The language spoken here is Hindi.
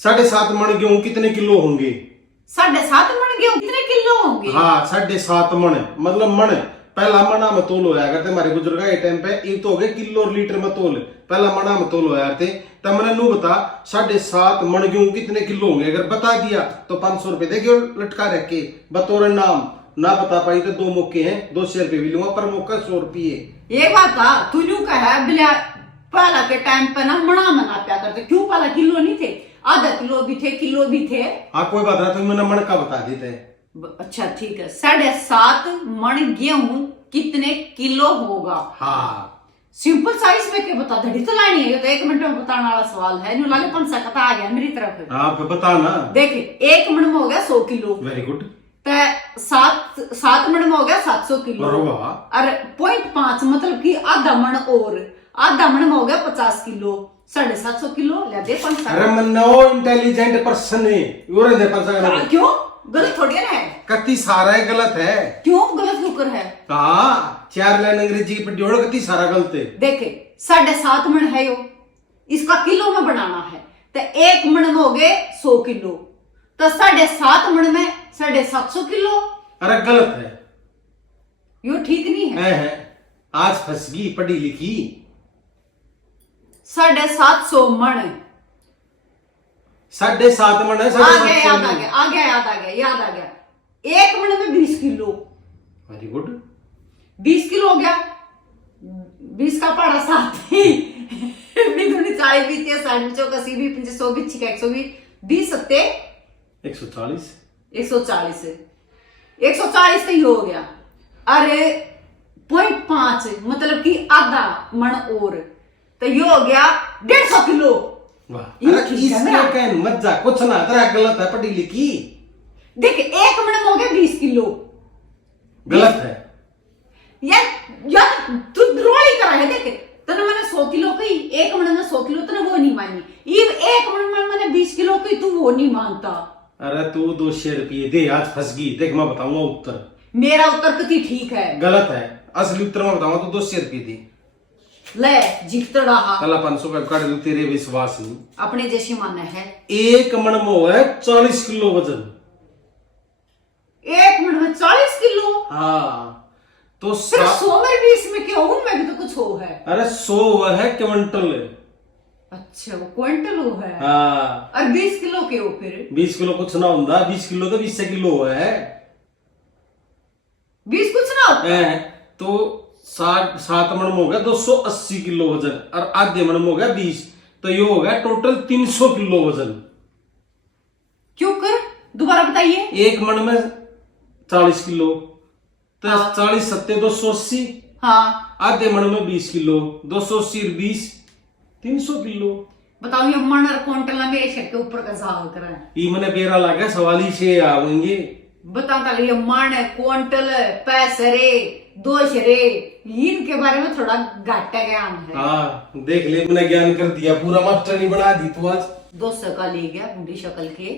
7.5 मन गेहूं कितने किलो होंगे? 7.5 मन गेहूं कितने किलो होंगे? हाँ 7.5 मन, मतलब मन पहला मना में तोल होया करते हमारे बुजुर्ग ये टाइम पे, एक तो हो गए किलो और लीटर में तोल, पहला मना में तोल होया करते। तब मैंने नू बता 7.5 मन गेहूं कितने किलो होंगे? अगर बता दिया तो 500 रुपए देगे लटका रखे बतौर नाम, ना बता पाई तो 2 मौके हैं, 200 रुपए भी लूंगा पर मौका 100 रुपये। ये बात था तू यूं कहा बिला पहला के टाइम पे ना मना मना प्या करते, क्यों पहला किलो नहीं थे, आधा किलो भी थे, किलो भी थे। हाँ कोई बात नहीं, तुम मैंने मन का बता देते हैं। अच्छा ठीक है, 7.5 मन गेहूं कितने किलो होगा? हाँ सिंपल साइज में क्या बता, धड़ी तो लानी है, ये तो 1 मिनट में बताने वाला सवाल है। न्यू लाले 5 कथा आ गया मेरी तरफ। हाँ बता ना। देखे 1 मन में हो गया 100 किलो, वेरी गुड। 7 मन में हो गया 700 किलो, और 0.5 मतलब कि आधा मन, और आधा मन में हो गया 50 किलो, 750 किलो ले दे 5। अरे मैं नो इंटेलिजेंट पर्सन है, क्यों गलत थोड़ी है ना? कति सारा है गलत है। क्यों गलत क्यों कर है? हाँ 4 लाइन अंग्रेजी पे जोड़ कति सारा गलत है। देखे 7.5 मन है यो, इसका किलो में बनाना है तो 1 मन में हो गए 100 किलो, तो 7.5 मन में 750 किलो। अरे गलत है यो ठीक नहीं है। आज फंस गई पढ़ी लिखी। 750 मन 7.5 मन है। आ गया, याद आ गया, आ गया, याद आ गया, याद आ गया। 1 मन में 20 किलो। Very good. 20 किलो हो गया, 20 का पड़ा 7 ही 40 भी थे, 60 84 भी 500 भी 120 20 सत्ते 140 140 140 तो ये हो गया। अरे 0.5 मतलब कि आधा मन, और तो ये हो गया 150 किलो। वाह, अरे इसमें क्या मजा कुछ ना, तेरा गलत है पढ़ी लिखी। देख 1 मन में हो गया 20 किलो। गलत है यार यार तू रोली करा है। देख तने मैंने 100 किलो कही, 1 मन में 100 किलो, तने वो नहीं मानी। ये 1 मन में मैंने 20 किलो कही, तू वो नहीं मानता। अरे तू 200 रुपये दे, आज फंस गई। देख मैं बताऊंगा उत्तर, मेरा उत्तर कति ठीक है। गलत है, असली उत्तर मैं बताऊंगा तो 200 रुपये दे। ले जीत रहा, कल 500 का काट दू, तेरे विश्वास नहीं अपने जैसी मानना है। 1 मन में हो है 40 किलो वजन। 1 मन में 40 किलो? हाँ तो फिर 100 में 20 में क्या, उनमें भी तो कुछ हो है। अरे 100 हुआ है क्विंटल। अच्छा वो क्विंटल हो है। हाँ और 20 किलो के हो फिर? 20 किलो कुछ ना होता, 20 किलो तो 20 किलो हुआ है। 20 कुछ ना होता तो 7 मन में हो गया 280 किलो वजन, और आधे मन में हो गया 20, तो ये हो गया टोटल 300 किलो वजन। क्यों कर, दोबारा बताइए। 1 मन में 40 किलो, तो 40 सत्ते 280। हाँ आधे मन में 20 किलो, 280 और 20 300 किलो। बताओ ये मन और क्विंटल में के ऊपर का साल करा है। ये मैंने बेरा लगा सवाल ही से आवेंगे। बताता ये मन क्विंटल पैसरे दोशरे इनके बारे में थोड़ा घाटा ज्ञान है। हाँ देख ले, मैंने ज्ञान कर दिया पूरा, मास्टर नहीं बना दी तू आज। 200 का ले गया बूढ़ी शक्ल के।